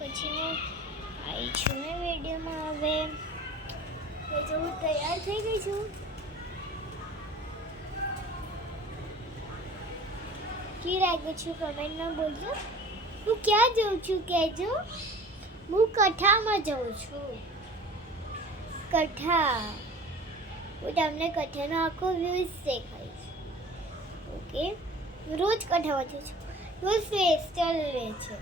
પછી હું આવી છું ને વિડીયોમાં. હવે જો હું તૈયાર થઈ ગઈ છું. કી લાગે છું કમેન્ટમાં બોલજો. હું ક્યાં જાઉં છું કહેજો. હું કથામાં જાઉં છું. કથા. હું તમને કથાનો આખો વ્યૂઝ દેખાઈશ. ઓકે, રોજ કથામાં જાઉં છું. રોજ ફેસ્ટિવલ રહે છે.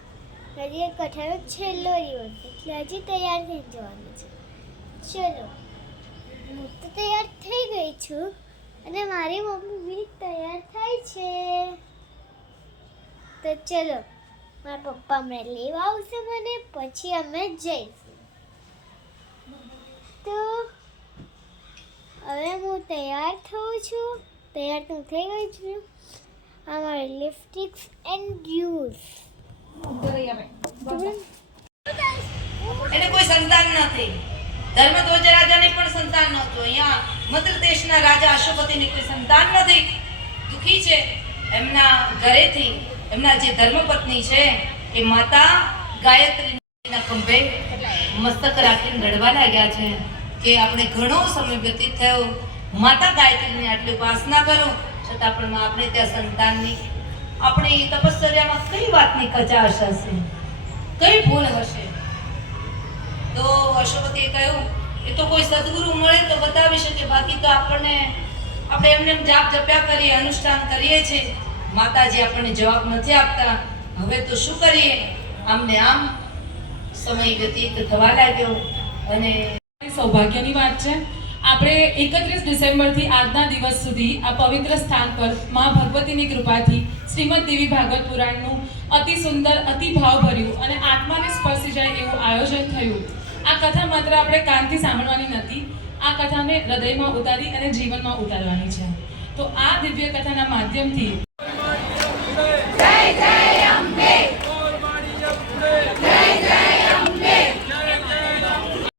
હજી એક કથાનો છેલ્લો દિવસ એટલે હજી તૈયાર થઈ જવાનું છે. ચલો, હું તો તૈયાર થઈ ગઈ છું અને મારી મમ્મી બી તૈયાર થાય છે. તો ચલો, મારા પપ્પા અમને લેવા આવશે મને, પછી અમે જઈશું. તો હવે હું તૈયાર થઉં છું. તૈયાર તો થઈ ગઈ છું. આ મારી લિપસ્ટિક્સ એન્ડ જ્યુસ. એને કોઈ સંતાન નથી. ધર્મધ્વજ રાજાને પણ સંતાન નહોતું. અહીંયા મદ્ર દેશના રાજા અશોકપતિને કોઈ સંતાન નથી. દુખી છે. એમના ઘરેથી એમના જે ધર્મપત્ની છે એ માતા ગાયત્રીના ખંભે મસ્તક રાખીને રડવા લાગ્યા છે કે આપણે ઘણો સમય વ્યતીત થયો, માતા ગાયત્રીની આટલી ઉપાસના કરો છતાં પણ આપણે ત્યાં સંતાનની આપણી તપશ્ચર્યામાં કઈ વાતની કચાશ હશે, કઈ ભૂલ હશે? તો અશોકપતિએ કહ્યું એ તો કોઈ સદગુરુ મળે તો બતાવી શકે, બાકી તો આપણે એમને જાપ જપ્યા કરીએ, અનુષ્ઠાન કરીએ છીએ, માતાજી આપણને જવાબ નથી આપતા. હવે તો શું કરીએ? આમને આમ સમય વ્યતીત થવા લાગ્યો અને સૌભાગ્યની વાત છે. આપણે 31 ડિસેમ્બરથી આજના દિવસ સુધી આ પવિત્ર સ્થાન પર મા ભગવતીની કૃપાથી શ્રીમદ દેવી ભાગવત પુરાણનું અતિ સુંદર, અતિ ભાવભર્યું અને આત્માને સ્પર્શી જાય એવું આયોજન થયું. આ કથા માત્ર આપણે કાનથી સાંભળવાની નથી, આ કથાને હૃદયમાં ઉતારી અને જીવનમાં ઉતારવાની છે. તો આ દિવ્ય કથાના માધ્યમથી